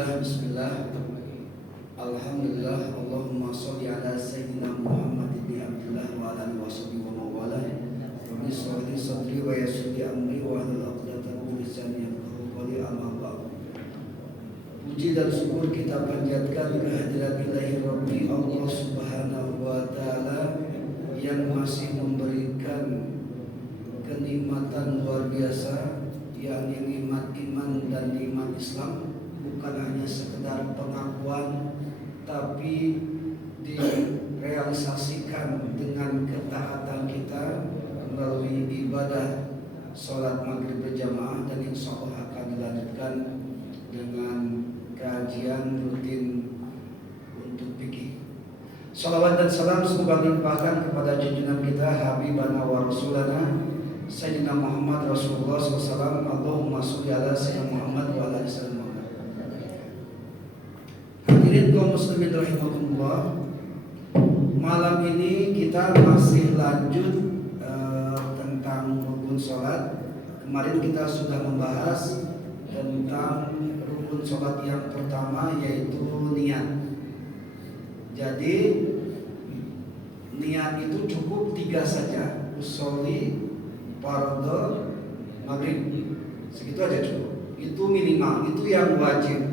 Bismillah. Alhamdulillah. Allahumma sholli ala sayyidina Muhammad ibn Abdullah wa ala alihi washabihi wa mawalah. Rabbi shrah li sadri wa yassir li amri wa hlul 'uqdatam min lisani yafqahu qawli. Amma ba'd. Puji dan syukur kita panjatkan kehadirat Ilahi Rabbi Allah Subhanahu wa taala yang masih memberikan kenikmatan luar biasa, yakni nikmat iman dan nikmat Islam. Bukan hanya sekedar pengakuan, tapi direalisasikan dengan ketaatan kita melalui ibadah sholat maghrib berjamaah, dan insya Allah akan dilanjutkan dengan kajian rutin untuk fikih. Salawat dan salam semoga dilimpahkan kepada junjungan kita Habibana wa Rasulana Sayyidina Muhammad Rasulullah SAW. Allahumma sholli ala Sayyidina Muhammad wa ala alihi. Hadirin kaum muslimin rahimakumullah, malam ini kita masih lanjut tentang rukun sholat. Kemarin kita sudah membahas tentang rukun sholat yang pertama, yaitu niat. Jadi niat itu cukup 3 saja, usolli, fardhu, maghrib, segitu aja cukup. Itu minimal, itu yang wajib.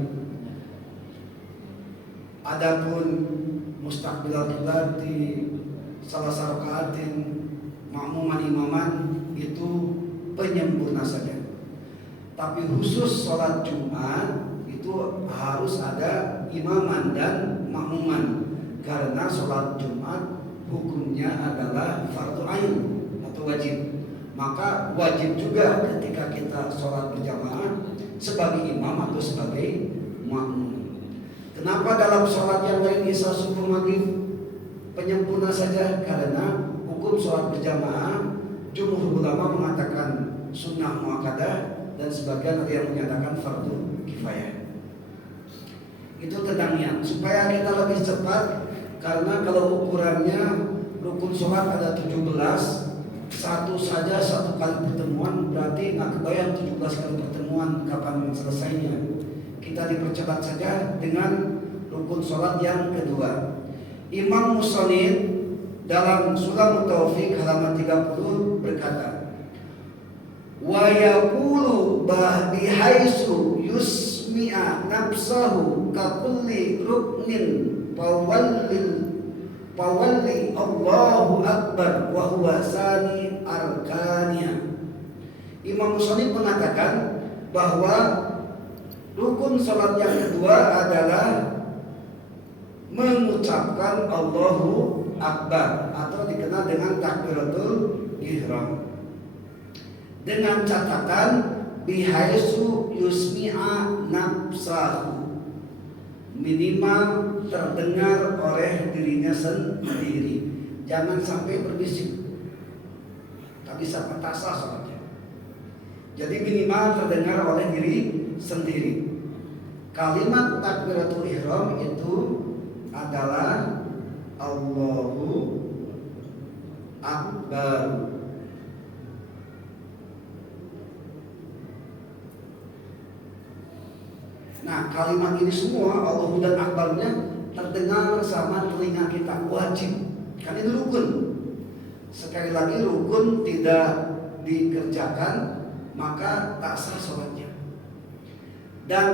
Adapun mustaqbilal qiblat di salah rakaatin makmuman imaman itu penyempurna saja. Tapi khusus sholat Jumat itu harus ada imaman dan makmuman, karena sholat Jumat hukumnya adalah fardu ain atau wajib. Maka wajib juga ketika kita sholat berjamaah sebagai imam atau sebagai makmum. Kenapa dalam sholat yang lain isya subuh maghrib penyempurna saja? Karena hukum sholat berjamaah jumhur ulama mengatakan sunnah muakkadah, dan sebagian ada yang menyatakan fardu kifayah. Itu tentang niat, supaya kita lebih cepat. Karena kalau ukurannya rukun sholat ada 17, satu saja satu kali pertemuan, berarti nggak kebayang 17 kali pertemuan kapan selesainya. Kita dipercepat saja dengan rukun sholat yang kedua. Imam Musannif dalam Sulamut Taufiq halaman 30 berkata, wa yaqulu bihaitsu yusmi'a nafsahu ka kulli ruknin fawalli Allahu akbar wa huwa sani arkaniya. Imam Musannif mengatakan bahwa rukun salat yang kedua adalah mengucapkan Allahu Akbar atau dikenal dengan takbiratul ihram, dengan catatan bihaitsu yusmi'a nafsahu, minimal terdengar oleh dirinya sendiri. Jangan sampai berbisik, tak bisa petasa salatnya. Jadi minimal terdengar oleh diri sendiri. Kalimat takbiratul ihram itu adalah Allahu Akbar. Nah, kalimat ini semua Allahu dan Akbarnya terdengar sama telinga kita, wajib. Kan itu rukun. Sekali lagi, rukun tidak dikerjakan maka tak sah sholatnya. Dan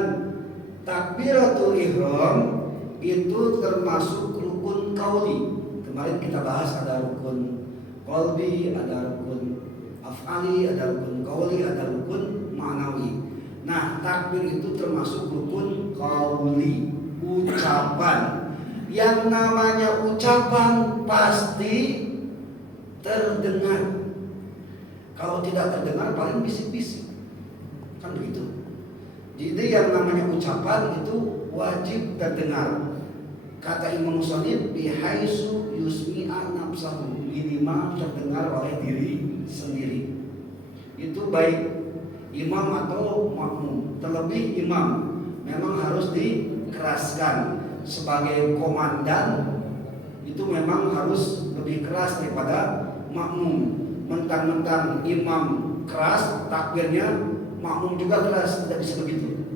takbiratul ihram itu termasuk rukun qauli. Kemarin kita bahas ada rukun qalbi, ada rukun af'ali, ada rukun qauli, ada rukun ma'nawi. Nah, takbir itu termasuk rukun qauli, ucapan. Yang namanya ucapan pasti terdengar. Kalau tidak terdengar paling bisik-bisik, kan begitu. Jadi yang namanya ucapan itu wajib terdengar. Kata Imam Musannif bihaitsu yusmi'a nafsahu, minimal terdengar oleh diri sendiri. Itu baik imam atau makmum. Terlebih imam memang harus dikeraskan. Sebagai komandan itu memang harus lebih keras daripada makmum. Mentang-mentang imam keras takbirnya, makmum juga keras, tidak bisa begitu.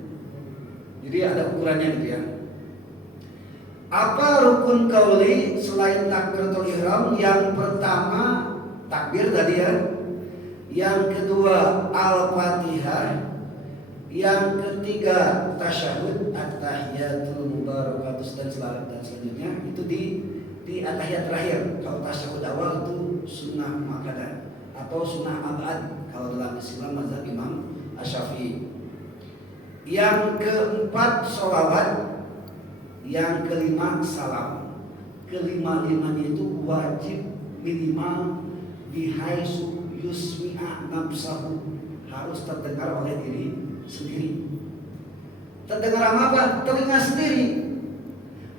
Jadi ada ukurannya gitu ya. Apa rukun qauli selain takbiratul ihram? Yang pertama takbir tadi ya. Yang kedua al-Fatihah. Yang ketiga tasyahud, at-tahiyatul mubarakatus dan selanjutnya itu di at-tahiyat terakhir. Kalau tasyahud awal itu sunnah muakkadah atau sunnah abad kalau dalam istilah mazhab Imam Asy-Syafi'i. Yang keempat sholawat, yang kelima salam. Kelima-limanya itu wajib minimal bihaitsu yusmi'a nafsahu, harus terdengar oleh diri sendiri. Terdengar apa? Telinga sendiri.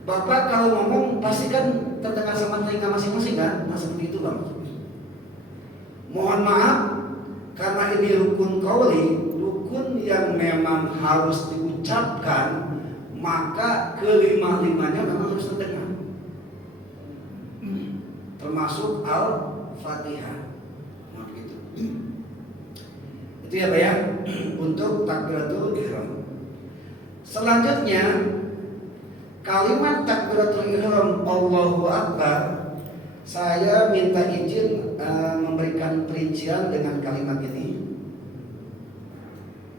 Bapak kalau ngomong pasti kan terdengar sama telinga masing-masing kan? Nah seperti itu Bang. Mohon maaf karena ini rukun qauli, rukun yang memang harus diucapkan, maka kelima-limanya memang harus terdengar. Termasuk al-Fatihah. Nah begitu. Itu ya Pak ya, untuk takbiratul ihram. Selanjutnya kalimat takbiratul ihram Allahu Akbar, saya minta izin memberikan perincian dengan kalimat ini.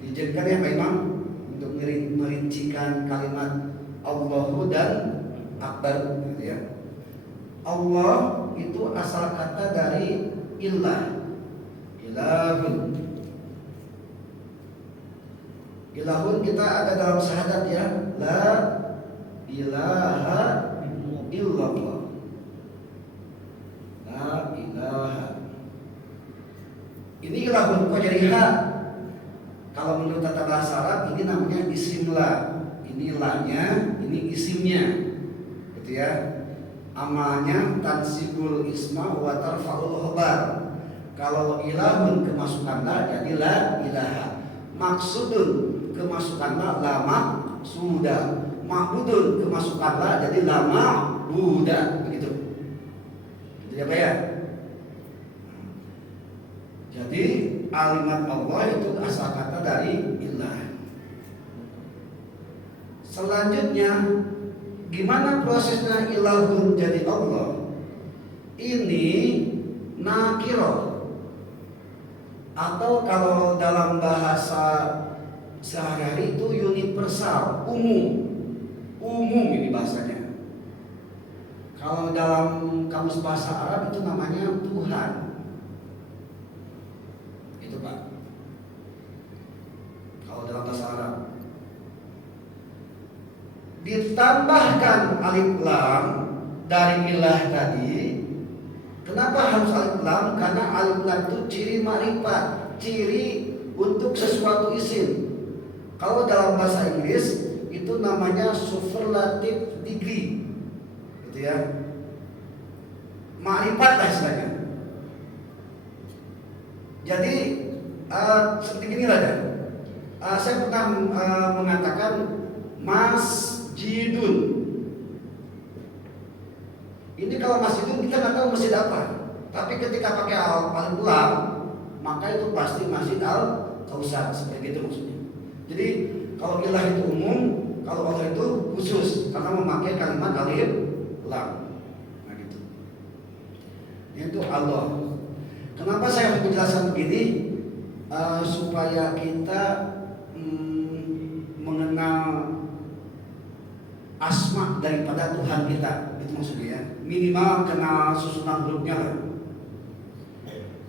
Diizinkan ya Pak Imam untuk merincikan kalimat Allahu dan Akbar gitu ya. Allah itu asal kata dari ilah, ilahun. Ilahun kita ada dalam syahadat ya, la ilaha illallah, la ilaha. Ini ilahun kok jadi ha? Kalau menurut tata bahasa Arab ini namanya isim la. Ini la-nya, ini isimnya, gitu ya. Amalnya tansibul isma wa tarfa'ul khabar. Kalau ilahun kemasukan la jadi la ilaha. Maksudun kemasukan la maqsuda. Ma'budun kemasukan la jadi la ma'buda, begitu. Jadi apa ya? Jadi kalimat Allah itu asal kata dari ilah. Selanjutnya gimana prosesnya ilahun jadi Allah? Ini nakirah, atau kalau dalam bahasa sehari-hari itu universal, umum ini bahasanya. Kalau dalam kamus bahasa Arab itu namanya Tuhan. Itu Pak. Kalau dalam bahasa Arab ditambahkan alif lam dari ilah tadi. Kenapa harus alif lam? Karena alif lam itu ciri makrifat, ciri untuk sesuatu isim. Kalau dalam bahasa Inggris itu namanya superlative degree, gitu ya. Makrifat lah istilahnya. Jadi seperti ini aja. Saya pernah mengatakan masjidun. Ini kalau masjidun kita nggak tahu masjid apa. Tapi ketika pakai alif lam, maka itu pasti masjid al-Kausar, seperti itu maksudnya. Jadi kalau ilah itu umum, kalau Allah itu khusus karena memakai kalimat alif lam. Nah gitu. Itu Allah. Kenapa saya harus menjelaskan begini? Supaya kita mengenal asma daripada Tuhan kita, itu maksudnya ya. Minimal kenal susunan hurufnya lah.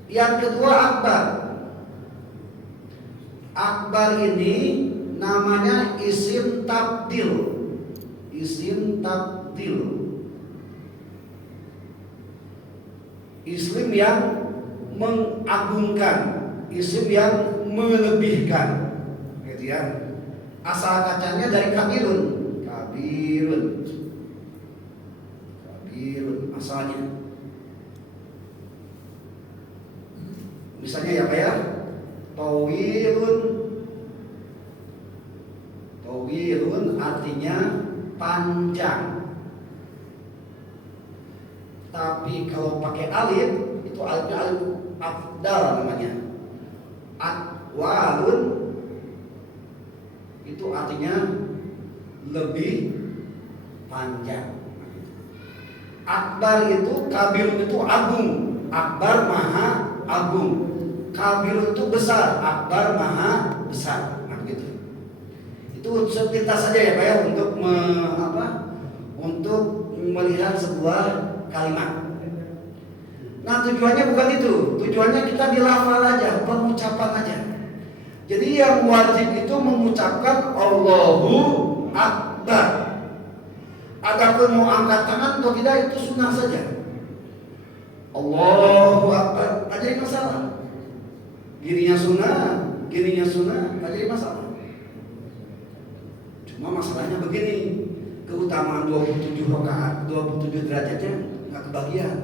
Yang kedua akbar. Akbar ini namanya isim tabdil. Isim tabdil. Isim yang mengagungkan, isim yang melebihkan, gitu ya. Asal kacanya dari kabirun, kabirun asalnya. Misalnya ya Pak ya, tawilun artinya panjang. Tapi kalau pakai alif itu alifnya alif afdal namanya. Atwalun itu artinya lebih panjang. Akbar itu, kabir itu agung. Akbar maha agung. Kabir itu besar. Akbar maha besar. Nah gitu. Itu sepintas saja ya Pak ya untuk melihat sebuah kalimat. Nah tujuannya bukan itu. Tujuannya kita dilafal aja, pengucapan aja. Jadi yang wajib itu mengucapkan Allahu Akbar. Adapun mau angkat tangan atau tidak itu sunnah saja. Allahu Akbar, tak jadi masalah. Gininya sunnah, tak jadi masalah. Cuma masalahnya begini, keutamaan 27 rakaat, 27 derajatnya nggak kebagian.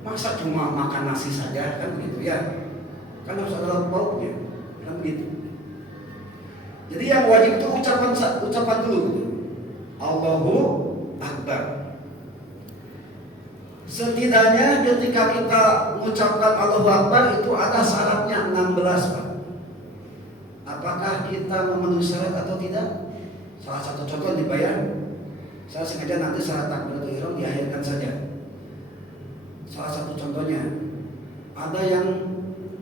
Masa cuma makan nasi saja kan begitu ya? Kan harus ada lauk pauknya, kan begitu. Jadi yang wajib itu ucapan dulu, Allahu Akbar. Setidaknya ketika kita mengucapkan Allahu Akbar itu ada syaratnya 16 Pak. Apakah kita memenuhi syarat atau tidak? Salah satu contoh dibayar. Saya sengaja nanti syarat takbiratul ihram diakhirkan saja. Salah satu contohnya ada yang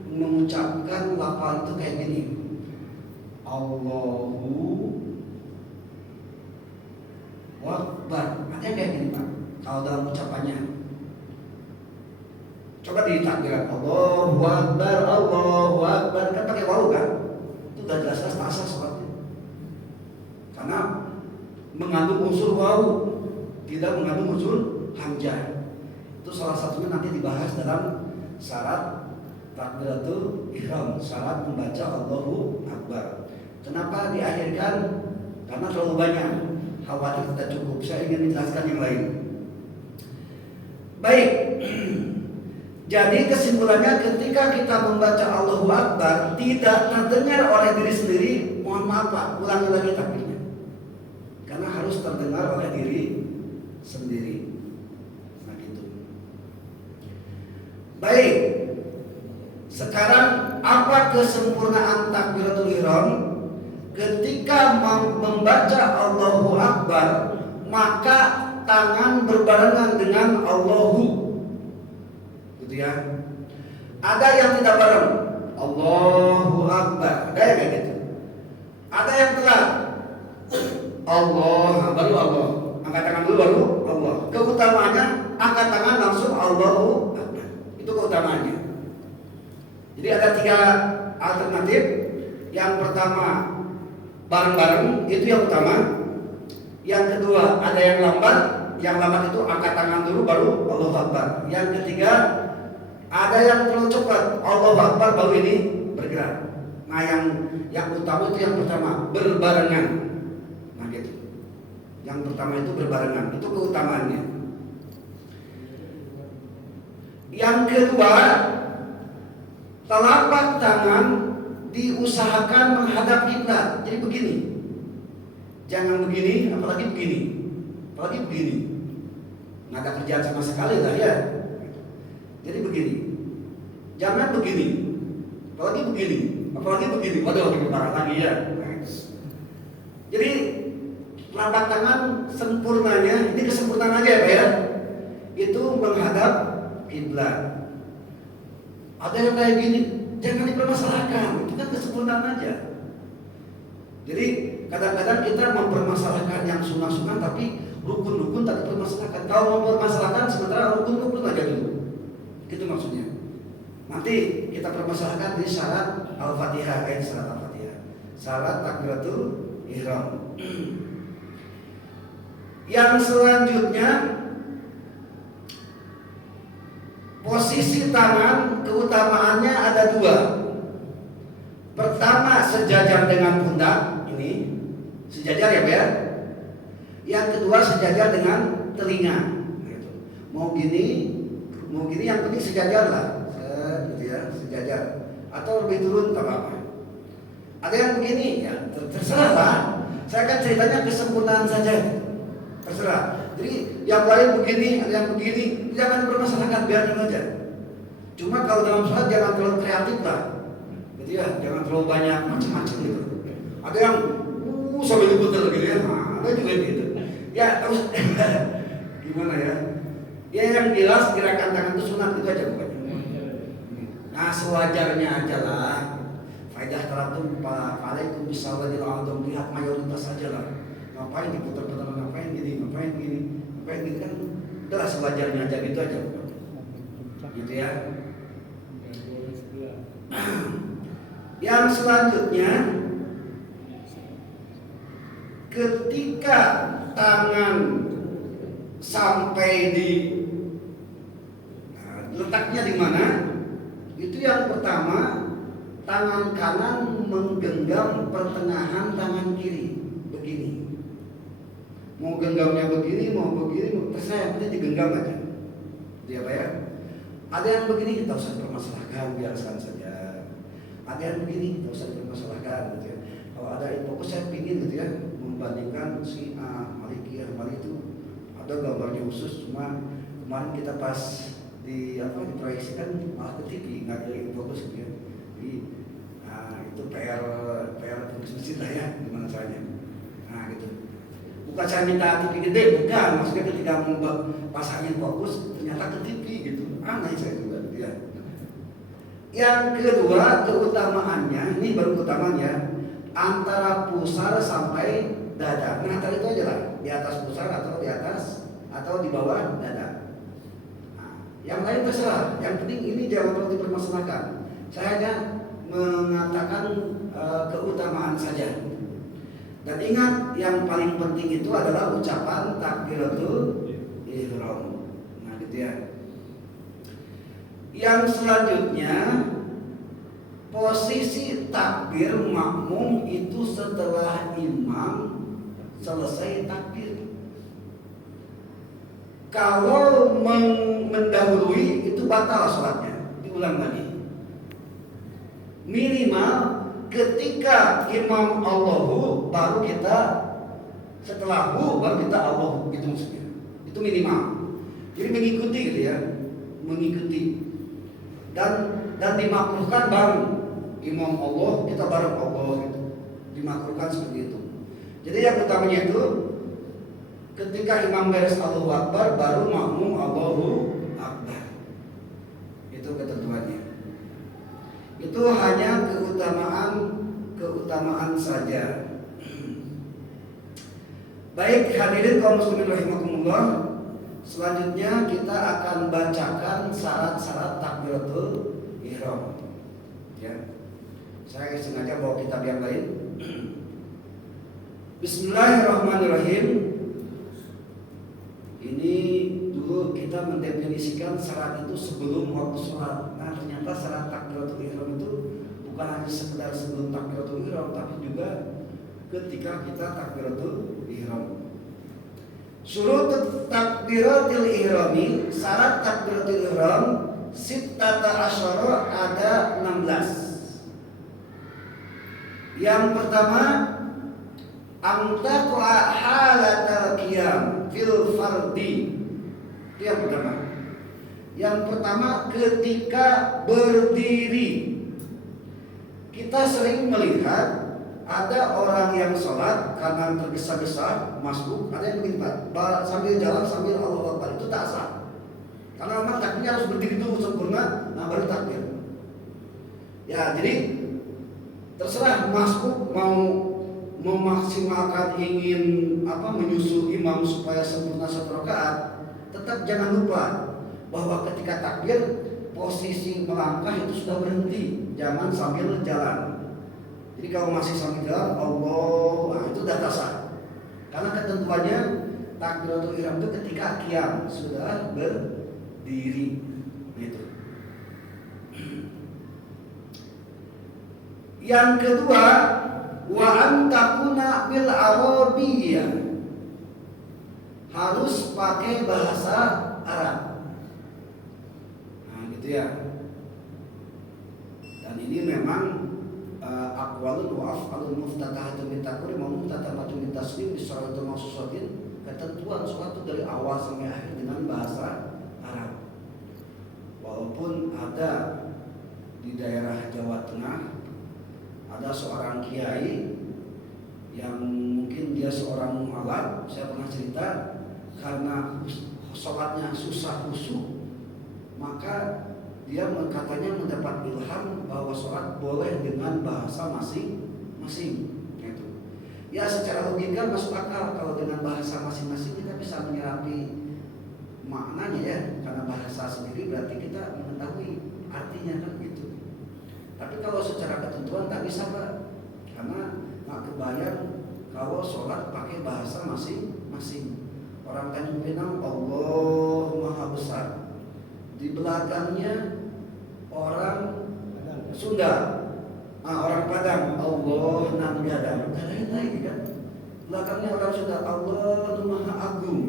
mengucapkan lafal itu kayak gini. Allahu Akbar. Ada yang kayak gini Pak. Kalau dalam ucapannya. Coba ditakbirkan Allahu Akbar kan pakai wawu kan? Itu udah jelas-jelas tak sah sholatnya. Karena mengandung unsur wawu, tidak mengandung unsur hamzah. Itu salah satunya nanti dibahas dalam syarat takbiratul ihram, syarat membaca Allahu Akbar. Kenapa diakhirkan? Karena terlalu banyak. Khawatir tidak cukup. Saya ingin menjelaskan yang lain. Baik. Jadi kesimpulannya ketika kita membaca Allahu Akbar tidak terdengar oleh diri sendiri, mohon maaf Pak, ulangi lagi takbirnya. Karena harus terdengar oleh diri sendiri. Nah gitu. Baik. Sekarang apa kesempurnaan takbiratul ihram? Ketika membaca Allahu Akbar, maka tangan berbarengan dengan Allahu. Gitu ya. Ada yang tidak bareng. Allahu Akbar. Ada yang kayak gitu. Ada yang telat. Allah, baru Allah. Angkat tangan dulu baru Allah. Keutamaannya angkat tangan langsung Allahu Akbar. Itu keutamaannya. Jadi ada 3 alternatif. Yang pertama bareng-bareng, itu yang utama. Yang kedua ada yang lambat. Yang lambat itu angkat tangan dulu baru Allahu Akbar. Yang ketiga ada yang terlalu cepat, Allahu Akbar baru ini bergerak. Nah yang utama itu yang pertama berbarengan. Nah gitu. Yang pertama itu berbarengan, itu keutamaannya. Yang kedua, telapak tangan diusahakan menghadap kiblat. Jadi begini. Jangan begini, apalagi begini. Apalagi begini. Nggak ada kerjaan sama sekali lah ya. Jadi begini. Jangan begini. Apalagi begini. Apalagi begini. Waduh, lebih parah lagi ya. Jadi telapak tangan sempurnanya, ini kesempurnaan aja ya Pak ya. Itu menghadap kiblat. Ada yang kayak gini, jangan dipermasalahkan. Itu kan kesempurnaan aja. Jadi kadang-kadang kita mempermasalahkan yang sunnah-sunnah tapi rukun-rukun tak dipermasalahkan. Kalau mempermasalahkan sementara rukun-rukun aja dulu. Gitu maksudnya. Nanti kita permasalahkan di syarat Al-Fatihah, syarat Al-Fatihah. Syarat takbiratul ihram. Yang selanjutnya posisi tangan keutamaannya ada 2. Pertama sejajar dengan pundak ini, sejajar ya Pak ya. Yang kedua sejajar dengan telinga. Gitu. Mau gini yang penting sejajar lah, gitu ya, sejajar. Atau lebih turun tak apa-apa. Ada yang begini, ya terserah lah. Saya kan ceritanya kesempurnaan saja. Terserah. Jadi yang lain begini, ada yang begini, jangan dipermasalahkan, biarkan aja. Cuma kalau dalam sholat jangan terlalu kreatif lah. Gitu ya, jangan terlalu banyak macam-macam gitu. Ada yang sampai diputar gitu ya. Nah, ada gue juga gitu. Ya terus gimana ya? Ya yang jelas gerakan tangan itu sunat itu aja bukan. Nah sewajarnya aja lah. Faidah taratum alaikum bisawadil a'dham, lihat mayoritas aja lah. Ngapain diputar-putar, ngapain gini kan udah sewajarnya aja gitu aja bukan. Gitu ya. Yang selanjutnya, ketika tangan sampai di letaknya di mana? Itu yang pertama, tangan kanan menggenggam pertengahan tangan kiri begini. Mau genggamnya begini, mau begini, terserah, yang penting digenggam aja. Dia apa ya? Ada yang begini kita usah permasalahkan, biarkan saja. Ada yang begini kita usah permasalahkan gitu ya. Kalau ada yang fokus saya pingin gitu ya, membandingkan si Maliki itu ada gambarnya khusus, cuma kemarin kita pas diproyeksikan malah ke TV, nggak ada yang fokus gitu ya. Jadi itu PR mesin lah ya, gimana caranya. Nah gitu. Bukan saya minta TV gede, bukan. Maksudnya ketika pasangin fokus ternyata ke TV gitu. Aneh saya juga gitu ya. Yang kedua, keutamaannya, ini baru keutamaannya, antara pusar sampai dada. Nah, antara itu aja lah, di atas pusar atau di atas atau di bawah dada. Nah, yang lain terserah. Yang penting ini jangan perlu dipermasalahkan. Saya hanya mengatakan keutamaan saja. Dan ingat, yang paling penting itu adalah ucapan takbiratul ihram. Nah, gitu ya. Yang selanjutnya, posisi takbir makmum itu setelah imam selesai takbir. Kalau mendahului itu batal sholatnya. Diulang lagi. Minimal ketika imam Allahu baru kita, setelah baru kita Allahu, gitu maksudnya. Itu minimal. Jadi mengikuti gitu ya, mengikuti. Dan dimakruhkan bareng imam Allah, kita bareng Allah gitu. Dimakruhkan seperti itu. Jadi yang utamanya itu ketika imam beres Allahu Akbar baru makmum Allahu Akbar. Itu ketentuannya. Itu hanya keutamaan saja. Baik hadirin kaum muslimin rahimakumullah, selanjutnya kita akan bacakan syarat-syarat takbiratul ihram. Ya. Saya sengaja bawa kitab yang lain. Bismillahirrahmanirrahim. Ini dulu kita mendefinisikan syarat itu sebelum waktu sholat. Nah, ternyata syarat takbiratul ihram itu bukan hanya sekedar sebelum takbiratul ihram, tapi juga ketika kita takbiratul ihram. Syurut takbiratul ihrami, syarat takbiratul ihram sittata asyara, ada 16. Yang pertama, amtaqwa halatal qiyam fil fardi. Itu yang pertama. Yang pertama, ketika berdiri. Kita sering melihat ada orang yang sholat karena tergesa-gesa masbuk, ada yang begini Pak, sambil jalan sambil Allahu Akbar, itu tak sah. Karena memang takbirnya harus berdiri dulu sempurna, nah baru takbir. Ya, jadi terserah masbuk mau memaksimalkan ingin menyusul imam supaya sempurna satu rakaat, tetap jangan lupa bahwa ketika takbir posisi melangkah itu sudah berhenti, jangan sambil jalan. Jadi kalau masih sambil jalan Allah, itu sudah sah. Karena ketentuannya takbiratul ihram itu ketika qiyam, sudah berdiri gitu. Yang kedua, wa antakuna bil arabiyyah, harus pakai bahasa Arab. Nah, gitu ya. Dan ini memang aqwalun wa af'alun muftatahatun bitakbir wa muftatahatun bitaslim bi syaratul mahsusatin. Ketentuan sholat itu dari awal sampai akhir dengan bahasa Arab. Walaupun ada di daerah Jawa Tengah ada seorang kiai yang mungkin mungkin dia seorang mualaf, saya pernah cerita, karena sholatnya susah khusyuk, maka dia katanya mendapat ilham bahwa sholat boleh dengan bahasa masing-masing. Gitu. Ya secara logika masuk akal, kalau dengan bahasa masing-masing kita bisa menyerapi maknanya ya, karena bahasa sendiri berarti kita mengetahui artinya kan gitu. Tapi kalau secara ketentuan tak bisa Pak, karena nggak kebayang kalau sholat pakai bahasa masing-masing. Orang Tanjung Pinang Allah Maha Besar, di belakangnya orang Sunda, orang Padang Allah Nan Biadam, lain-lain kan. Belakangnya orang Sunda Allah Maha Agung,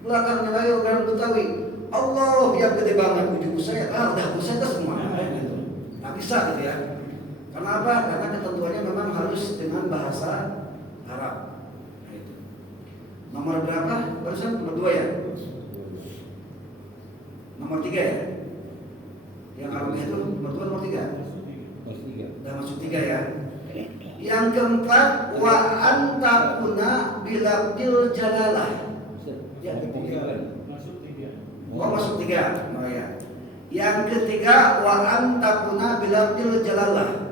belakangnya lagi orang Betawi Allah yang gede banget, udah buset, udah buset semua. Gitu. Nggak bisa gitu ya. Karena apa? Karena ketentuannya memang harus dengan bahasa Arab. Gitu. Nomor berapa? Barusan nomor 2 ya? Nomor 3 ya? Yang Arabnya itu nomor 2, nomor 3? Udah masuk 3 ya. Yang keempat, wa antakuna bilabdil jalalah. Ya, masuk 3. Oh ya. Yang ketiga, wa antakuna bilabdil jalalah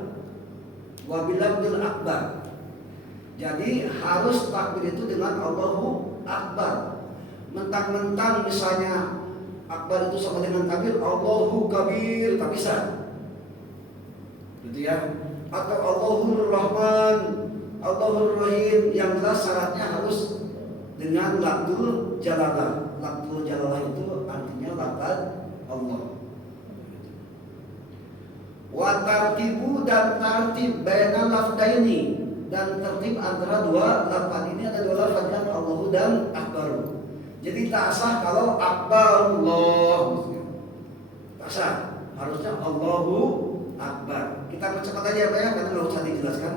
wa bilabdil akbar. Jadi harus takbir itu dengan Allahu Akbar. Mentang-mentang misalnya Akbar itu sama dengan kabir, Allahu Kabir, tak bisa. Gitu ya. Atau Allahur Rahman, Allahur Rahim, yang jelas syaratnya harus dengan lafzul jalalah. Lafzul jalalah itu artinya lafaz Allah. Wa tartibu, dan tartib baina lafdaini, dan tertib antara dua lafaz ini, ada dua lafaz yang Allahu dan Akbar. Jadi tak sah kalau Akbar Allah, tak sah, harusnya Allahu Akbar. Kita percepat aja Pak ya, karena nggak usah dijelaskan.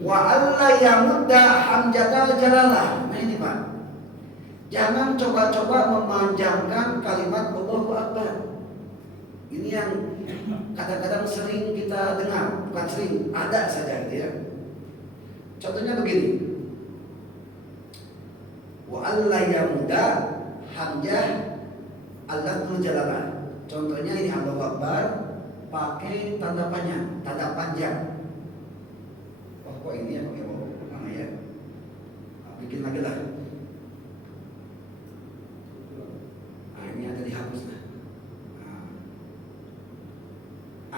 Wa alla yamudda hamjatal jalalah. Nah ini Pak, jangan coba-coba memanjangkan kalimat Allahu Akbar. Ini yang kadang-kadang sering kita dengar, bukan sering, ada saja gitu ya. Contohnya begini, wa alla yamudda hamjah Allahul jalalah. Contohnya ini Allahu Akbar pakai tanda panjang. Oh kok ini ya pakai mana ya? Bikin lagi lah. Nah, ini ada dihapus lah.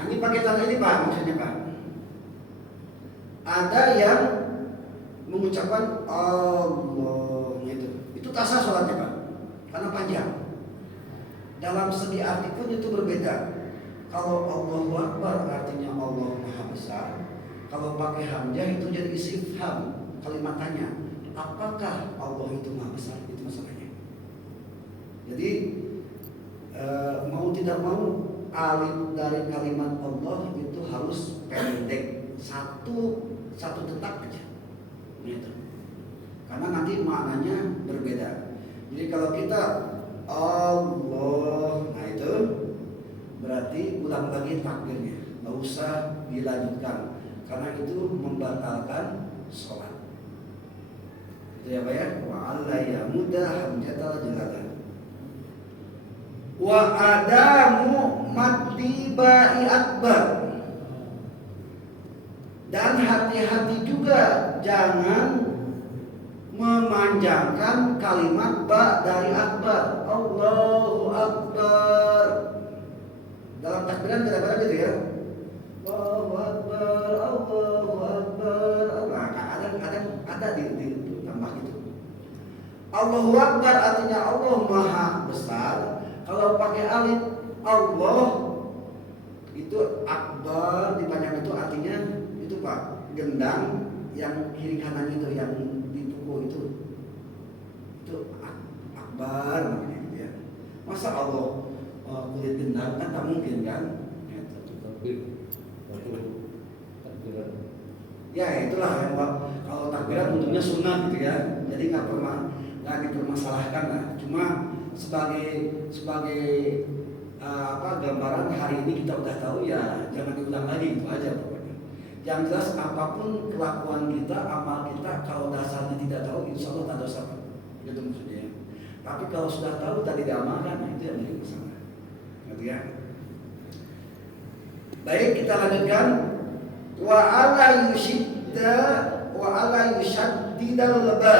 Ini pakai tanda ini Pak, maksudnya Pak. Ada yang mengucapkan Allah itu tak sah sholatnya Pak, karena panjang. Dalam segi arti pun itu berbeda. Kalau Allahu Akbar artinya Allah Maha Besar. Kalau pakai hamzah itu jadi istifham, kalimat tanya. Apakah Allah itu Maha Besar? Itu masalahnya. Jadi mau tidak mau alif dari kalimat Allah itu harus pendek, satu detak aja, gitu. Karena nanti maknanya berbeda. Jadi kalau kita Allah, nah itu berarti ulang lagi takbirnya, nggak usah dilanjutkan, karena itu membatalkan sholat. Itu ya Pak ya. Wa alla yamudda hamjatal jalalah. Wa adamu maddibai akbar, dan hati-hati juga jangan memanjangkan kalimat ba dari akbar. Allahu Akbar. Dalam takbiran kadang-kadang gitu ya. Allahu Akbar, Allahu Akbar. Nah, kadang-kadang ada di tambah gitu. Allahu Akbar artinya Allah Maha Besar. Kalau pakai alif Allah itu akbar dipanjang, itu artinya itu Pak, gendang yang kiri kanan itu yang dipukul itu akbar namanya gitu ya. Masa Allah kulit gendang kan tak mungkin kan? Ya itulah yang kalau takbiran bentuknya sunat gitu ya. Jadi nggak dipermasalahkan lah. Cuma sebagai gambaran hari ini kita udah tahu ya, jangan diulang lagi, itu aja pokoknya. Yang jelas apapun kelakuan kita, amal kita, kalau Itu maksudnya. Tapi kalau sudah tahu tadi diamalkan, nah itu yang menjadi masalah. Gitu ya. Baik, kita lanjutkan. Wa ala yushaddidal ba,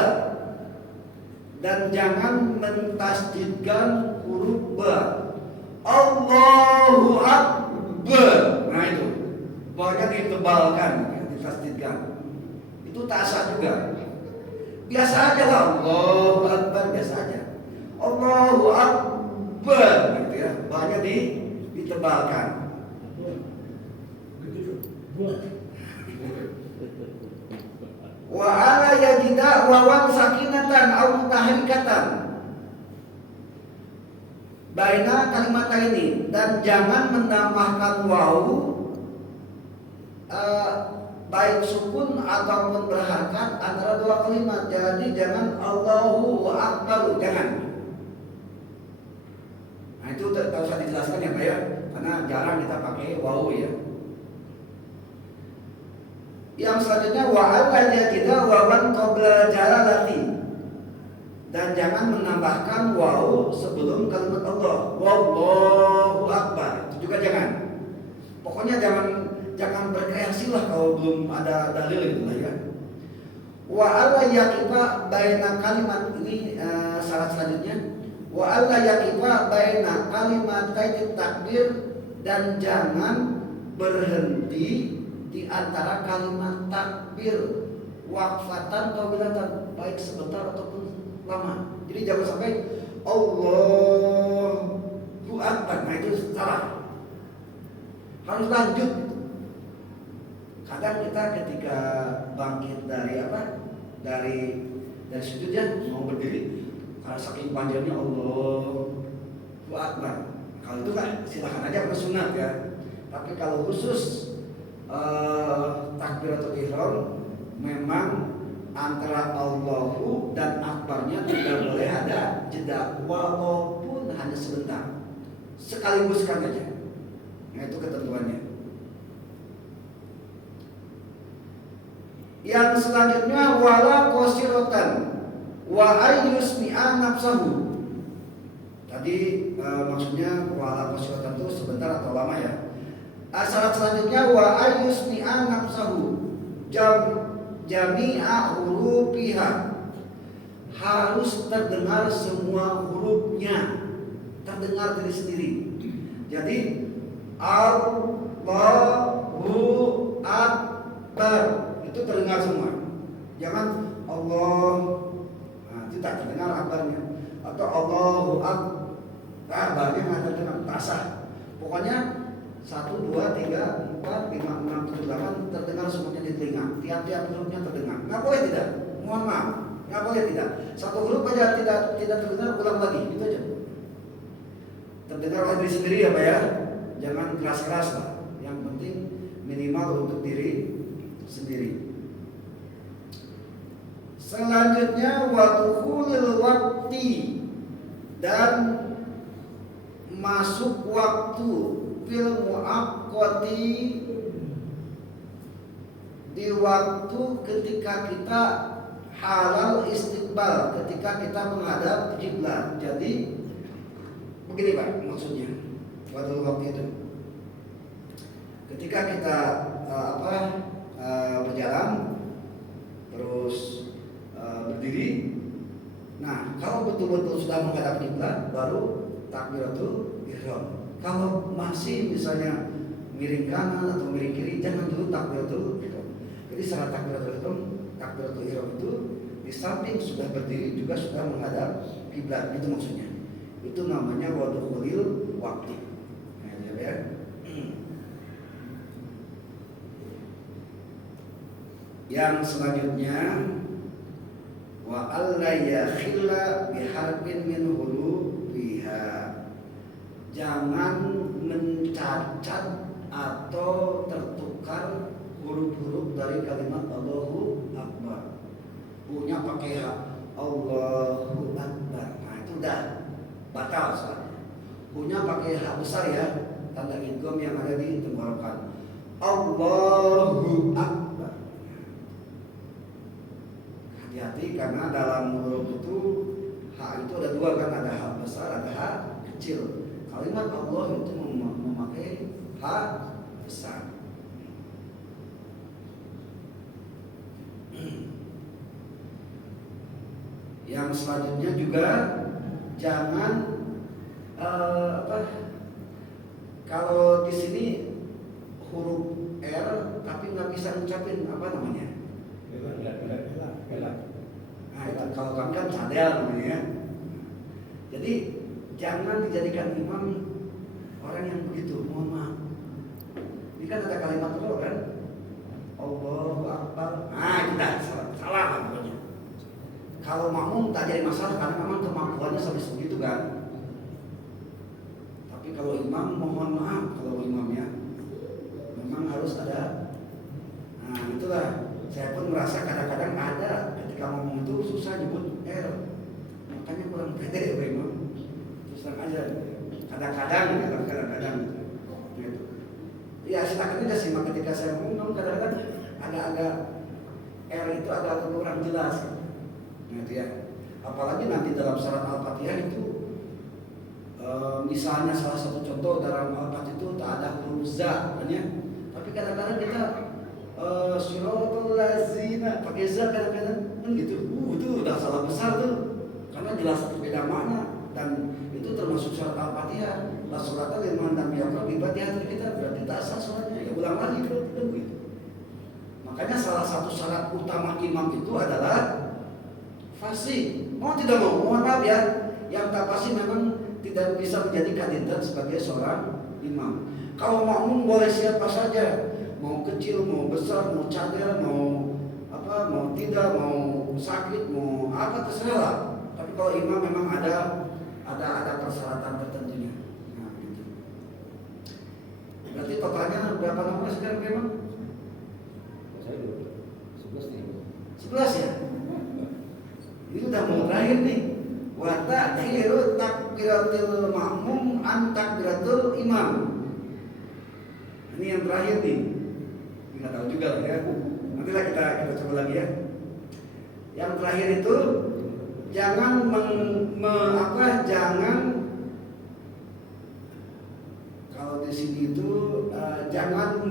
dan jangan mentasdidkan huruf ba. Allahu Akbar. Nah itu, pokoknya ditebalkan, ditasdidkan. Itu tak sah juga. Biasa aja lah, Allahu Akbar, biasa aja. Allahu Akbar, gitu ya. Banyak ditebalkan. Wa ala yajida wawan sakinatan au mutaharikatan baina kalimat ini, dan jangan menambahkan waw baik sukun ataupun berharakat antara dua kalimat. Jadi jangan Allahu Akbar, jangan. Nah itu tak usah dijelaskan ya Pak ya, karena jarang kita pakai waw ya. Yang selanjutnya wa alla yajida wawan qabla jalalati, dan jangan menambahkan waw sebelum kalimat Allah. Wallahu Akbar, itu juga jangan. Pokoknya jangan berkreasi lah kalau belum ada dalil gitu lah ya. Wa alla yaqifa baina kalimat, ini syarat selanjutnya. Wa alla yaqifa baina kalimatain takbir, dan jangan berhenti di antara kalimat takbir waqfatan tawilatan, baik sebentar ataupun lama. Jadi jangan sampai Allahu Akbar, nah itu salah. Harus lanjut. Kadang kita ketika bangkit dari dari sujudnya mau berdiri, karena saking panjangnya Allahu Akbar. Kalau itu kan silahkan aja bersunat ya. Tapi kalau khusus takbiratul ihram, memang antara Allahu dan Akbarnya tidak boleh ada jeda, walaupun hanya sebentar, sekaliguskan aja. Nah itu ketentuannya. Yang selanjutnya wala qasirotan wa ayyusmi'a nafsahu. Tadi maksudnya wala qasirotan itu sebentar atau lama ya. Syarat selanjutnya wa ayyusmi'a nafsahu jami'a hurufiha, harus terdengar semua hurufnya, terdengar dari sendiri. Jadi Allahu Akbar itu terdengar semua. Jangan Allah, nah, itu tak terdengar akbarnya, atau Allahu Akbarnya nggak terdengar, tak sah. Pokoknya 1, 2, 3, 4, 5, 6, 7, 8 terdengar semuanya di telinga. Tiap-tiap hurufnya terdengar. Nggak boleh tidak. Mohon maaf, nggak boleh tidak. Satu huruf aja tidak terdengar, ulang lagi. Itu aja. Terdengar oleh diri sendiri ya Pak ya. Jangan keras-keras lah. Yang penting minimal untuk diri sendiri. Selanjutnya wadukhulil waqti, dan masuk waktu fil muaqqati, di waktu ketika kita halal istiqbal, ketika kita menghadap kiblat. Jadi begini Pak maksudnya, waktu itu ketika kita berjalan terus berdiri. Nah kalau betul-betul sudah menghadap kiblat baru takbiratul ihram. Kalau masih misalnya miring kanan atau miring kiri, jangan dulu takbiratul ihram. Jadi syarat takbiratul ihram itu di samping sudah berdiri juga sudah menghadap kiblat, itu maksudnya. Itu namanya wadukhulil waqti. Nah, ya. Yang selanjutnya wa alla yakhilla biharfin min hurufiha, jangan mencacat atau tertukar huruf-huruf dari kalimat Allahu Akbar. Punya pakai Allahu Akbar, nah itu udah batal soalnya. Punya pakai hak besar ya, tanda idgham yang ada di tenggorokan. Allahu Akbar. Hati-hati karena dalam huruf itu H itu ada dua kan, ada H besar, ada H kecil. Kalimat Allah itu memakai H besar. Yang selanjutnya juga jangan kalau di sini huruf R tapi nggak bisa ngucapin apa namanya? Nah itu kalau kami kan cadel namanya ya. Jadi jangan dijadikan imam orang yang begitu. Mohon maaf. Ini kan ada kalimat Allah kan? Allahu Akbar. Nah kita salah pokoknya. Kalau makmum tak jadi masalah karena memang kemampuannya sampai segitu kan. Tapi kalau imam mohon maaf, kalau imamnya memang harus ada. Nah itulah saya pun merasa kadang-kadang ada ketika ngomong itu susah nyebut R, makanya kurang pede ya imam. Terus aja kadang-kadang gitu. Ya silakan aja simak ketika saya ngomong kadang-kadang agak-agak R itu agak kurang jelas. Gitu ya. Apalagi nanti dalam syarat Al-Fatihah itu misalnya salah satu contoh dalam Al-Fatihah itu tak ada huruf za kan ya. Tapi kadang-kadang kita siratal ladzina pakai za kadang-kadang kan gitu. Itu udah salah besar tuh. Karena jelas berbeda makna dan itu termasuk syarat Al-Fatihah. La sholata liman lam yaqra bi Fatihatil kitab, berarti tak sah salatnya. Ya ulang lagi kalau tidak begitu. Makanya salah satu syarat utama imam itu adalah fasih. Mau tidak mau, mohon maaf ya, yang tak fasih memang tidak bisa menjadi kandidat sebagai seorang imam. Kalau makmum boleh siapa saja, mau kecil, mau besar, mau cadel, mau apa, mau tidak, mau sakit, mau apa terserah lah. Tapi kalau imam memang ada persyaratan tertentunya. Nah, gitu. Berarti totalnya berapa nomor sekarang memang? Saya 11 nih. 11 ya? Ini udah mau terakhir nih. Wa ta'khiru takbiratul ma'mum an takbiratul imam. Ini yang terakhir nih. Enggak tahu juga lah ya. Nantilah kita coba lagi ya. Yang terakhir itu jangan jangan kalau di sini itu jangan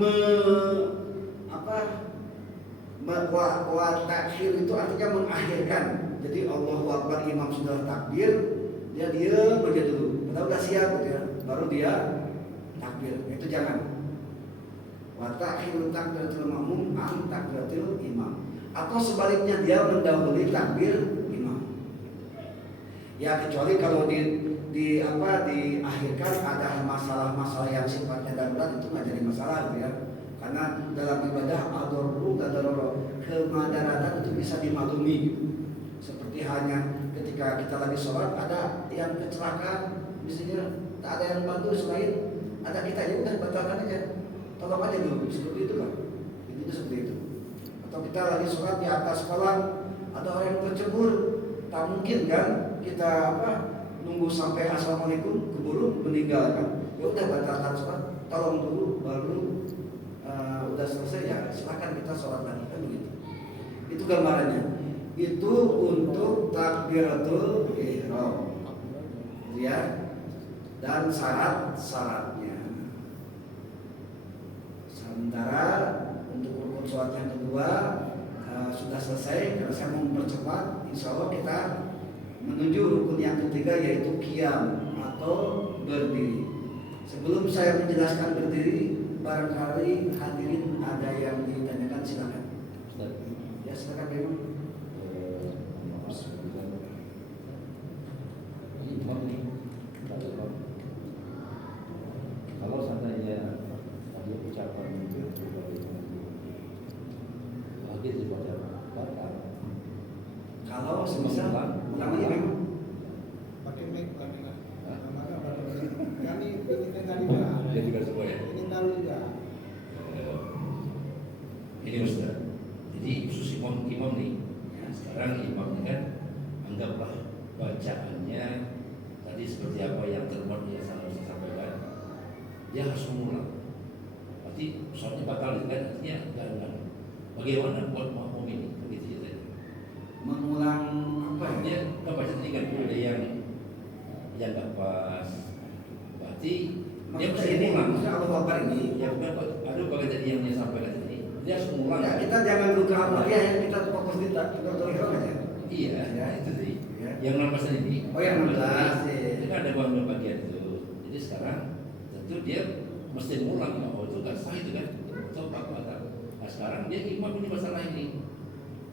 wa takhir itu artinya mengakhirkan. Jadi Allahu Akbar imam sudah takbir, dia diam aja dulu. Padahal udah siap gitu ya. Baru dia takbir. Itu jangan. Wa takhiru takbiratul ma'mum an takbiratul imam. Atau sebaliknya dia mendahului takbir imam. Ya kecuali kalau diakhirkan ada masalah-masalah yang sifatnya darurat itu nggak jadi masalah gitu ya. Karena dalam ibadah ad-daruru qadaroro, kemadaratan itu bisa dimaklumi gitu. Seperti hanya ketika kita lagi sholat ada yang kecelakaan, misalnya tak ada yang bantu selain ada kita, ya udah batalkan aja, tolong aja dulu, seperti itu kan. Itu seperti itu. Atau kita lagi sholat di atas kolam, ada orang yang tercebur, tak mungkin kan kita nunggu sampai assalamualaikum keburu meninggal kan. Ya udah batalkan sholat, tolong dulu baru udah selesai ya silakan kita sholat lagi kan begitu. Itu gambarannya. Itu untuk takbiratul ihram ya, dan syarat-syaratnya. Sementara untuk rukun sholat yang kedua sudah selesai, karena saya mau mempercepat. Insya Allah kita menuju rukun yang ketiga, yaitu qiyam atau berdiri. Sebelum saya menjelaskan berdiri, barangkali hadirin ada yang ditanyakan, silakan. Ya silakan memang. Kalau seandainya tadi ucapan itu lagi dibaca batal. Kalau semisal utamanya memang pakai mic bukan dengan maka kami ini tadi Dia juga semua ya. ini tahu juga. Ini Ustaz. Jadi khusus imam nih. Ya, sekarang imam kan anggaplah bacaannya tadi seperti apa yang termuat yang saya sampaikan. Dia harus mengulang. Berarti sholatnya batal kan? Artinya enggak. Bagaimana buat makmum ini? Begitu ya tadi. mengulang apa ya? Dia kan baca tadi kan ada yang ini maksudnya Allahu Akbar ini. Ya bukan kok. Aduh kalau tadi yang dia sampaikan ini, dia harus mengulang. Ya, kita jangan buka Al-Fatihah ya, kita fokus di takbiratul ihram aja. Iya, Ya. itu sih. Ya. Yang 16 tadi. Oh, yang 16, Itu kan ada beberapa bagian itu. Jadi sekarang tentu dia mesti mengulang. Oh itu kan sah itu kan. Betul Pak Kata. Nah sekarang dia imam ini masalah ini.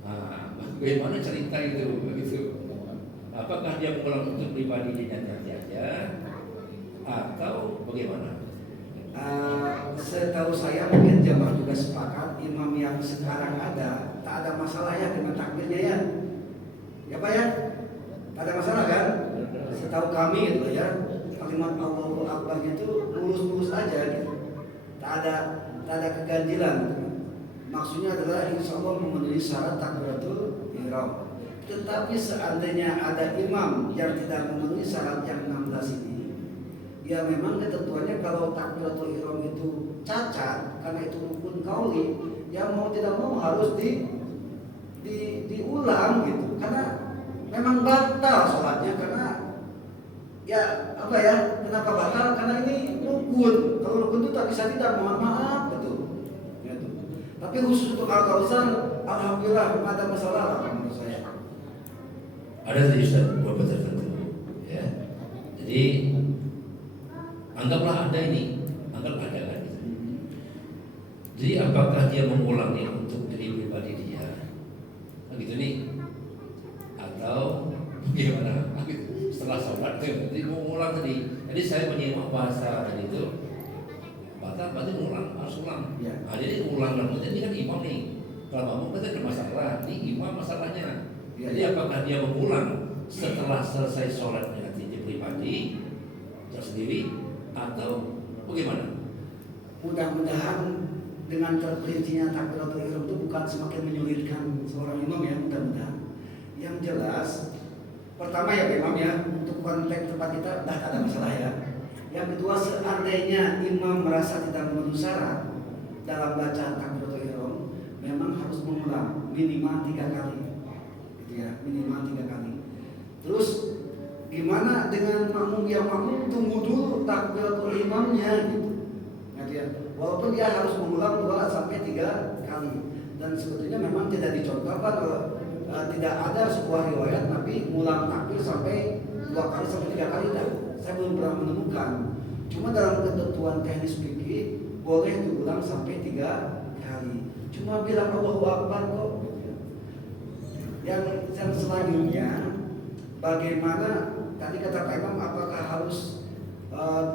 Nah, bagaimana cerita itu begitu? Apakah dia mengulang untuk pribadi dia nanti aja atau bagaimana? Setahu saya mungkin jamaah juga sepakat imam yang sekarang ada tak ada masalah ya dengan takbirnya ya. Ya Pak ya? Tak ada masalah kan? Setahu kami itu ya, kalimat Allahu Akbar itu lurus-lurus aja gitu. Tak ada keganjilan. Maksudnya adalah insya Allah memenuhi syarat takbiratul ihram. Tetapi seandainya ada imam yang tidak memenuhi syarat yang 16 ini, ya memang ketentuannya kalau takbiratul ihram itu cacat karena itu rukun qauli, ya mau tidak mau harus diulang gitu. Karena memang batal sholatnya karena ya apa ya? Kenapa batal? Karena ini rukun. Kalau rukun itu tak bisa tidak, mohon maaf betul. Gitu. Tapi khusus untuk Al-Kautsar, alhamdulillah tidak ada masalah menurut saya. Ada tadi Ustaz beberapa tertentu, ya. Jadi anggaplah ada ini, anggap ada kan. Jadi apakah dia mengulangnya untuk diri pribadi dia, begitu nih, atau bagaimana? Setelah sholat, jadi mau ulang tadi. Jadi saya menyimak bahasa tadi itu, batal berarti mengulang, harus ulang. Ya. Nah, jadi ulang lagi. Jadi kan imam nih, kalau makmum kan ada masalah, ini imam masalahnya. Ya. Jadi apakah dia mengulang setelah selesai sholatnya nanti dia pribadi tersendiri atau bagaimana? Mudah-mudahan dengan terperincinya takbiratul ihram itu bukan semakin menyulitkan seorang imam ya, mudah-mudahan. Yang jelas pertama ya imam ya, untuk konteks tempat kita dah tak ada masalah ya. Yang kedua, seandainya imam merasa tidak memenuhi syarat dalam bacaan takbiratul ihram, memang harus mengulang minimal 3 kali. Gitu ya, minimal 3 kali. Terus gimana dengan makmum yang makmum tunggu dulu takbiratul ihramnya gitu. Ya, walaupun dia harus mengulang 2 sampai 3 kali. Dan sebetulnya memang tidak dicontohkan, tidak ada sebuah riwayat Nabi mengulang takbir sampai 2 kali sampai 3 kali tak. Saya belum pernah menemukan. Cuma dalam ketentuan teknis fikih boleh diulang sampai 3 kali. Cuma bilang Allahu Akbar kok. Yang selanjutnya, bagaimana tadi kata Pak Imam, apakah harus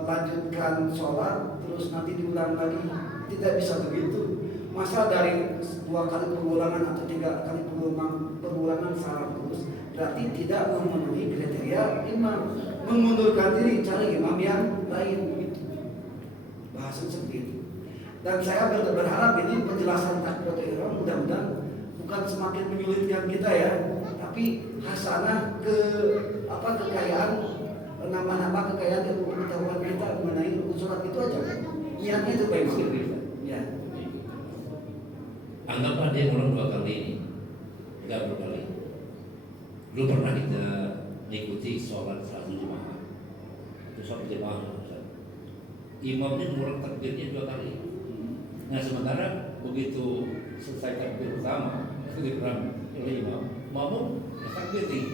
lanjutkan sholat terus nanti diulang lagi? Tidak bisa begitu. Masa dari 2 kali pengulangan atau 3 kali pengulangan salah terus, berarti tidak memenuhi kriteria imam, mengundurkan diri, cari imam yang lain gitu. Bahasa seperti itu. Dan saya berharap ini penjelasan takbiratul ihram mudah-mudahan bukan semakin menyulitkan kita ya, tapi hasanah kekayaan, nama-nama kekayaan ilmu pengetahuan kita mengenai surat itu aja. Niatnya itu baik sekali. Ya. Anggaplah dia ulang 2 kali, 3 kali. Dulu pernah kita mengikuti sholat satu jemaah. Itu sholat jemaah. Imamnya mengulang takbirnya 2 kali. Nah sementara begitu selesai takbir pertama, itu diulang oleh imam, makmum takbir nih.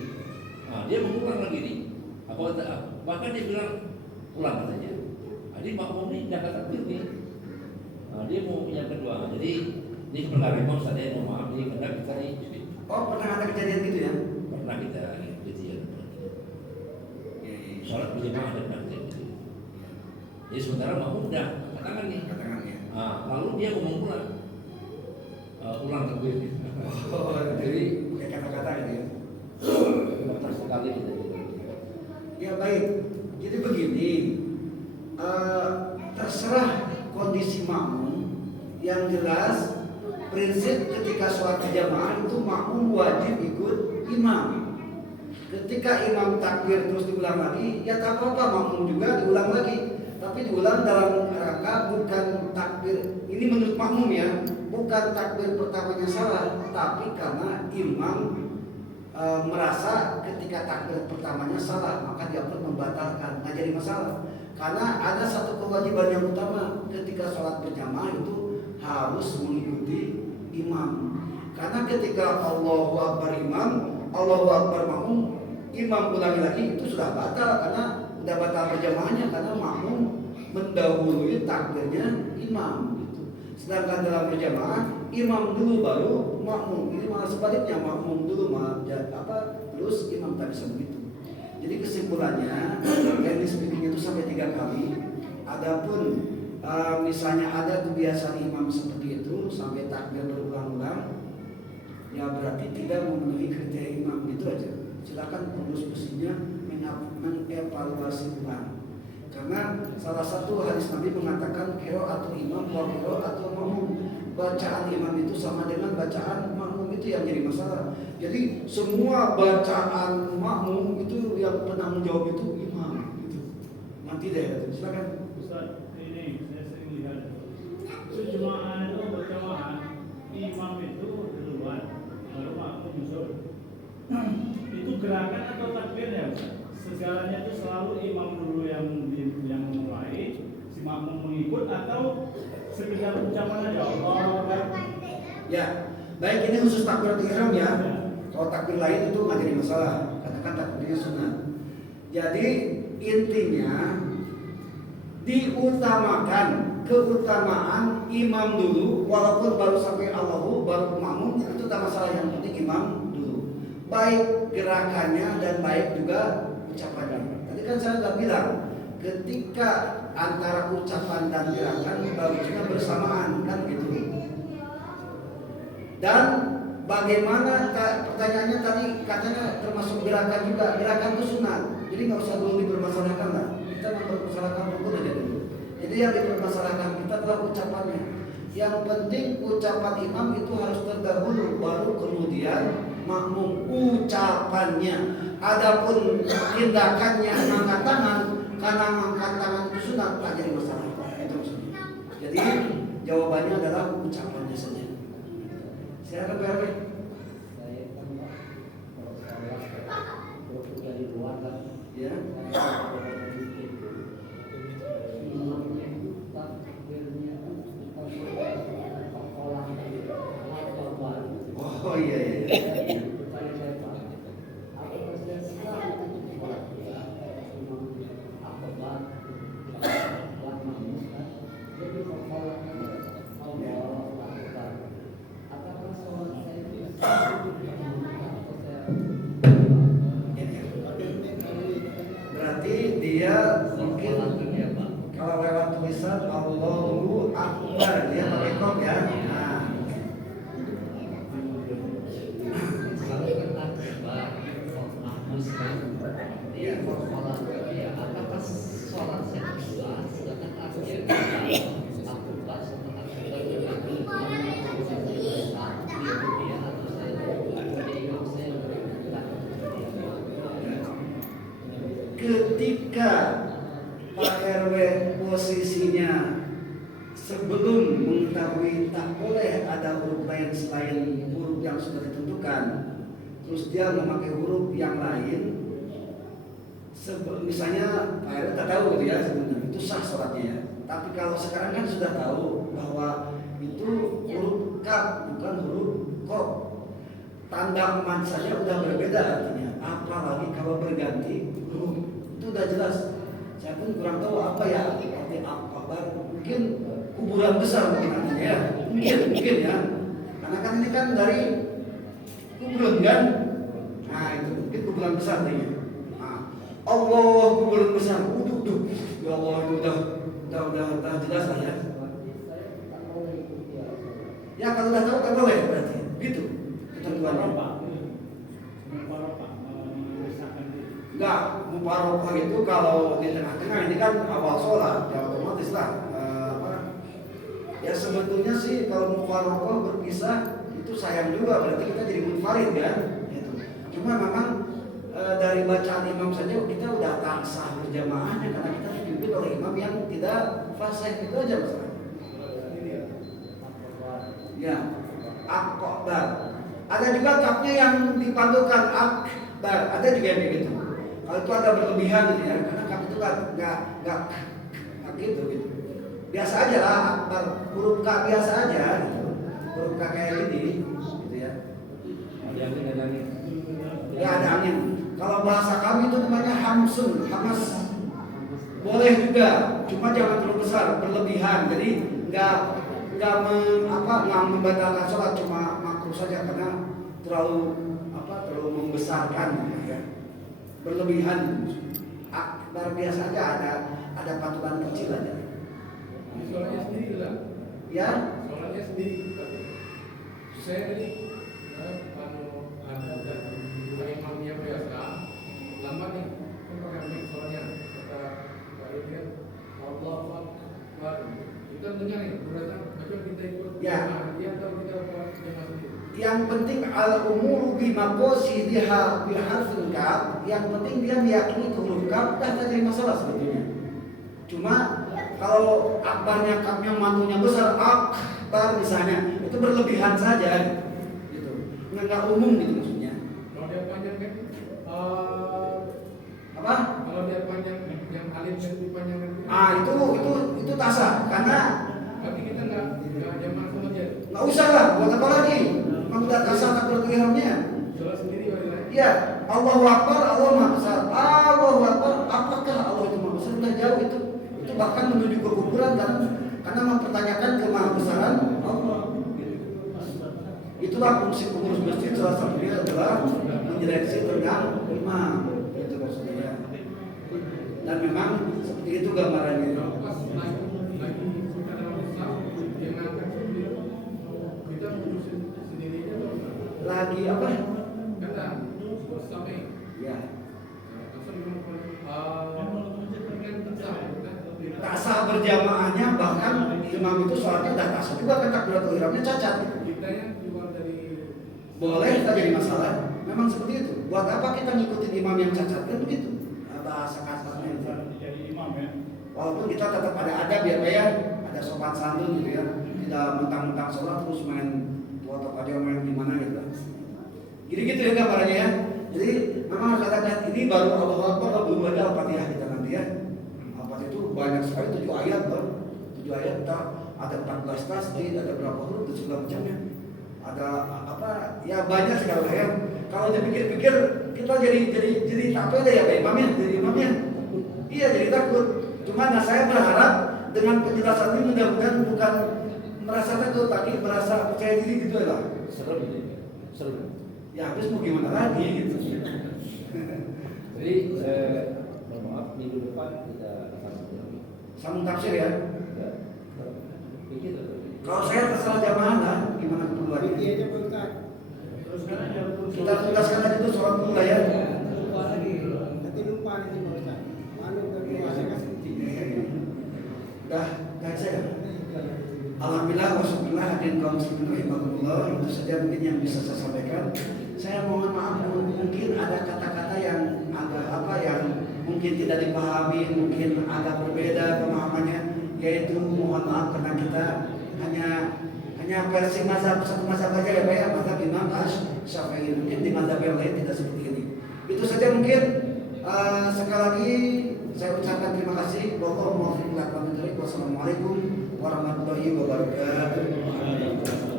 Nah, dia mengulang lagi nih. Apa kata? Bahkan dia bilang ulang katanya. Jadi makmum ini jaga takbir nih. Nah, dia mau yang kedua. Jadi ini perkara imam saya mau maaf nih karena kita nih. Oh, pernah ada kejadian gitu ya? Pernah kita gitu ya. Sholat berjamaah dan nanti. Jadi sementara makmum udah katakan nih. Nah, lalu dia ngomong ulang takbir. Oh, jadi pakai kata-kata gitu ya. Terus sekali gitu. Ya baik. Jadi begini, terserah kondisi makmum. Yang jelas prinsip ketika sholat berjamaah itu makmum wajib ikut imam. Ketika imam takbir terus diulang lagi, ya tak apa-apa, makmum juga diulang lagi. Tapi diulang dalam rangka bukan takbir, ini menurut makmum ya, bukan takbir pertamanya salah, tapi karena imam merasa ketika takbir pertamanya salah, maka dia pun membatalkan, nggak jadi masalah. Karena ada satu kewajiban yang utama ketika sholat berjamaah itu harus mengikuti imam. Karena ketika Allahu Akbar imam, Allahu Akbar makmum, imam ulangi lagi itu sudah batal karena sudah batal berjamaahnya karena makmum mendahului takbirnya imam. Gitu. Sedangkan dalam berjamaah imam dulu baru makmum. Ini malah sebaliknya makmum dulu terus imam tak bisa begitu. Jadi kesimpulannya teknis speakingnya itu sampai 3 kali. Adapun misalnya ada kebiasaan imam seperti itu sampai takbir berulang-ulang, ya berarti tidak memenuhi kriteria imam gitu aja. Silakan pengurus mesinnya mengevaluasi ulang. Karena salah satu hadis Nabi mengatakan qira'atul imam wa qira'atul makmum. Bacaan imam itu sama dengan bacaan makmum, itu yang jadi masalah. Jadi semua bacaan makmum itu yang penanggung jawab itu imam gitu. Nanti deh, silakan. Ustaz, ini saya sering lihat jemaah itu berjamaah, imam itu duluan, lalu makmum nyusul. Itu gerakan atau takbirnya, Ustaz? Segalanya itu selalu imam dulu yang mulai, si makmum mengikut, atau sekedar ucapan aja Allah Akbar. Ya, baik, ini khusus takbiratul ihram ya. Kalau takbir lain itu nggak jadi masalah, katakan takbirnya sunat. Jadi intinya diutamakan keutamaan imam dulu, walaupun baru sampai Allahu baru makmum itu tak masalah, yang penting imam dulu. Baik gerakannya dan baik juga ucapannya. Tadi kan saya sudah bilang, ketika antara ucapan dan gerakan bagusnya bersamaan kan gitu. Dan bagaimana pertanyaannya tadi katanya termasuk gerakan juga, gerakan itu sunat. Jadi nggak usah dulu dipermasalahkan lah. Kita mempermasalahkan rukun aja dulu. Jadi yang dipermasalahkan kita adalah ucapannya. Yang penting ucapan imam itu harus terdahulu, baru kemudian makmum ucapannya. Adapun tindakannya angkat tangan, karena angkat tangan itu sunat, tak jadi masalah. Itu maksudnya. Jadi jawabannya adalah ucapannya saja. Silakan Pak RW. Saya kan kalau salah waktu dari luar kan Ya. imamnya itu takbirnya kita sekolah atau baru. Oh iya iya. Bertanya saya Pak, apakah saya salah untuk sholat ya imam apa baru sholat makmum kan? Jadi sekolah Allah Akbar. Apakah sholat saya itu sah atau saya Berarti dia mungkin kalau lewat tulisan Allahu Akbar dia pakai kop ya. Nah, ketika Pak RW posisinya sebelum mengetahui tak boleh ada huruf lain selain huruf yang sudah ditentukan, terus dia memakai huruf yang lain, misalnya Pak RW tak tahu gitu ya sebenarnya, itu sah sholatnya ya. Tapi kalau sekarang kan sudah tahu bahwa itu huruf kaf bukan huruf kof, tanda emas saja udah berbeda artinya, apalagi kalau berganti huruf. Itu udah jelas. Saya pun kurang tahu apa ya arti Akbar. Mungkin kuburan besar mungkin artinya ya. Mungkin ya. Karena kan ini kan dari kuburan kan. Nah itu mungkin kuburan besar artinya. Nah, Allah kuburan besar. Udah. Ya Allah itu udah jelas lah ya. Ya kalau udah tahu tak boleh berarti. Gitu ketentuannya. Enggak, mufaroqah itu kalau di tengah-tengah ini kan awal sholat, ya otomatis lah. Ya sebetulnya sih kalau mufaroqah berpisah itu sayang juga, berarti kita jadi munfarid kan. Gitu. Cuma memang dari bacaan imam saja kita udah tak sah berjamaahnya karena kita dipimpin oleh imam yang tidak fasih, itu aja masalahnya. Ya, akbar. Ada juga kapnya yang dipandukan akbar, ada juga yang begitu. Kalau itu ada berlebihan gitu ya, karena kap itu kan nggak Kan gitu. Biasa aja lah, akbar huruf K biasa aja gitu. Huruf K kayak gini gitu ya. Ada angin. Ya ada angin. Kalau bahasa kami itu namanya hamsun, hamas. Boleh juga, cuma jangan terlalu besar, berlebihan. Jadi nggak membatalkan sholat, cuma makruh saja karena terlalu membesarkan ya. Berlebihan. Akbar biasa aja, ada patulan kecil aja. Sholatnya sendiri lah. Ya, Sholatnya sendiri. Saya tadi ada dan imamnya biasa lama nih kan pakai mic sholatnya kata baru dia Allah Akbar kita dengar nih berarti macam kita ikut Ya. dia atau kita buat jamaah sendiri. yang penting al-umuru bimaqasidiha biharfil kaf, yang penting dia meyakini huruf kaf dah tak jadi masalah sebetulnya. Cuma kalau akbarnya kafnya mantunya besar, akbar misalnya, itu berlebihan saja gitu. Nggak umum gitu maksudnya. Kalau dia panjang kan Apa? kalau dia panjang yang alim yang lebih panjang kan Itu tak sah karena berarti kita nggak jamaah sama dia nggak usah lah, buat apa lagi? Memang udah tak sah takbiratul ihramnya. sholat sendiri wali. Iya, Allahu Akbar, Allah Maha Besar. Allahu Akbar, apakah Allah itu Maha Besar? Sudah jauh itu bahkan menuju ke kuburan karena mempertanyakan kemahabesaran Allah. Itulah fungsi pengurus masjid, salah satunya adalah mendireksi tentang imam. Itu maksudnya. Dan memang seperti itu gambarannya. Pas lagi kita dalam Islam dia ngangkat sendiri kita putus sendirinya atau Lagi apa? kata sampai Ya, tak sah berjamaahnya, bahkan imam itu sholatnya tak sah juga kan takbiratul ihramnya cacat. kita yang keluar dari Boleh, tak jadi masalah. Memang seperti itu. Buat apa kita ngikutin imam yang cacat kan begitu? Bahasa kasarnya itu. jadi imam ya. Walaupun kita tetap ada adab ya, ada sopan santun gitu ya. Tidak mentang-mentang sholat terus main foto aja main gimana gitu. Jadi gitu ya gambarnya ya. Jadi memang harus ada ini baru Allahu Akbar, belum ada Al-Fatihah kita nanti ya. Al-Fatihah itu banyak sekali 7 ayat bang. 7 ayat ada 14 tasdid, ada berapa huruf dan segala macamnya. Ada apa ya banyak sekali ya. Kalau dipikir-pikir kita jadi tak pede ya Pak Imamnya, jadi imamnya. Iya jadi takut. Cuma saya berharap dengan penjelasan ini mudah-mudahan bukan merasa takut, tapi merasa percaya diri gitu ya lah. Serem. Ya habis mau gimana lagi gitu. Jadi mohon maaf minggu depan kita sambung lagi. Sambung tafsir ya. Pikir atau Kalau saya terserah jamaah lah, gimana Ini keperluannya. aja Pak Ustaz. Teruskan aja. Kita tuntaskan aja tuh sholat dulu lah ya. Lupa lagi. Nanti lupa nanti Pak Ustaz. Malu berdua saya kasih. Dah saya. Alhamdulillah wasyukurillah hadirin kaum muslimin rahimakumullah. Itu saja mungkin yang bisa saya sampaikan. Saya mohon maaf mungkin ada kata-kata yang agak yang mungkin tidak dipahami, mungkin agak berbeda pemahamannya, yaitu mohon maaf karena kita hanya versi mazhab satu mazhab aja ya Pak ya, mazhab Imam Syafi'i. Mungkin di mazhab yang lain tidak seperti ini. Itu saja mungkin. Sekali lagi saya ucapkan terima kasih. Wassalamualaikum warahmatullahi wabarakatuh.